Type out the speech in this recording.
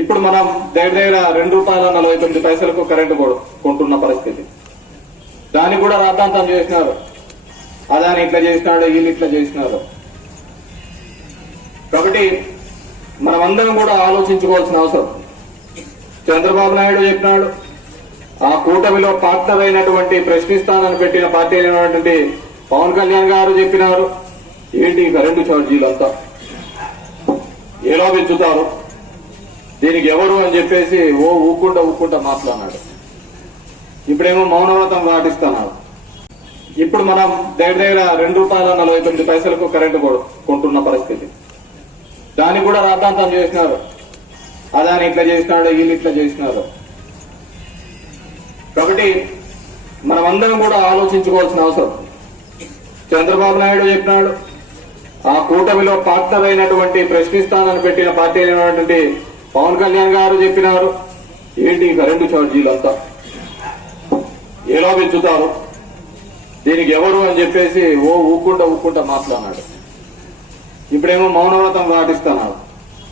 ఇప్పుడు మనం దగ్గర దగ్గర రెండు రూపాయల నలభై తొమ్మిది పైసలకు కరెంటు కొంటున్న పరిస్థితి. దాన్ని కూడా రాతాంతం చేసినారు. అదాని ఇట్లా చేసినాడు వీళ్ళు ఇట్లా చేసినారు. కాబట్టి మనమందరం కూడా ఆలోచించుకోవాల్సిన అవసరం. చంద్రబాబు నాయుడు చెప్పినాడు ఆ కూటమిలో పార్ట్నర్ అయినటువంటి ప్రశ్నిస్తానని పెట్టిన పార్టీ అయినటువంటి పవన్ కళ్యాణ్ గారు చెప్పినారు ఏంటి కరెంటు ఛార్జీలు అంతా ఎలా పెంచుతారు? దీనికి ఎవరు అని చెప్పేసి ఓ ఊక్కుంటా ఊక్కుంటా మాట్లాడినాడు. ఇప్పుడేమో మౌనవ్రతం పాటిస్తున్నాడు. ఇప్పుడు మనం దగ్గర దగ్గర రెండు రూపాయల నలభై తొమ్మిది పైసలకు కరెంటు కొంటున్న పరిస్థితి. దాన్ని కూడా రాద్ధాంతం చేసినారు. అదాని ఇట్లా చేసినాడు వీళ్ళు ఇట్లా చేసినారు. కాబట్టి మనమందరం కూడా ఆలోచించుకోవాల్సిన అవసరం. చంద్రబాబు నాయుడు చెప్పినాడు ఆ కూటమిలో పార్ట్నర్ అయినటువంటి ప్రశ్నిస్తానని పెట్టిన పార్టీ అయినటువంటి పవన్ కళ్యాణ్ గారు చెప్పినారు. ఏంటి కరెంటు ఛార్జీలు అంతా? ఎలా పెంచుతారు? దీనికి ఎవరు అని చెప్పేసి ఓ ఊక్కుంటా ఊక్కుంటా మాట్లాడినాడు. ఇప్పుడేమో మౌనవ్రతం పాటిస్తున్నారు.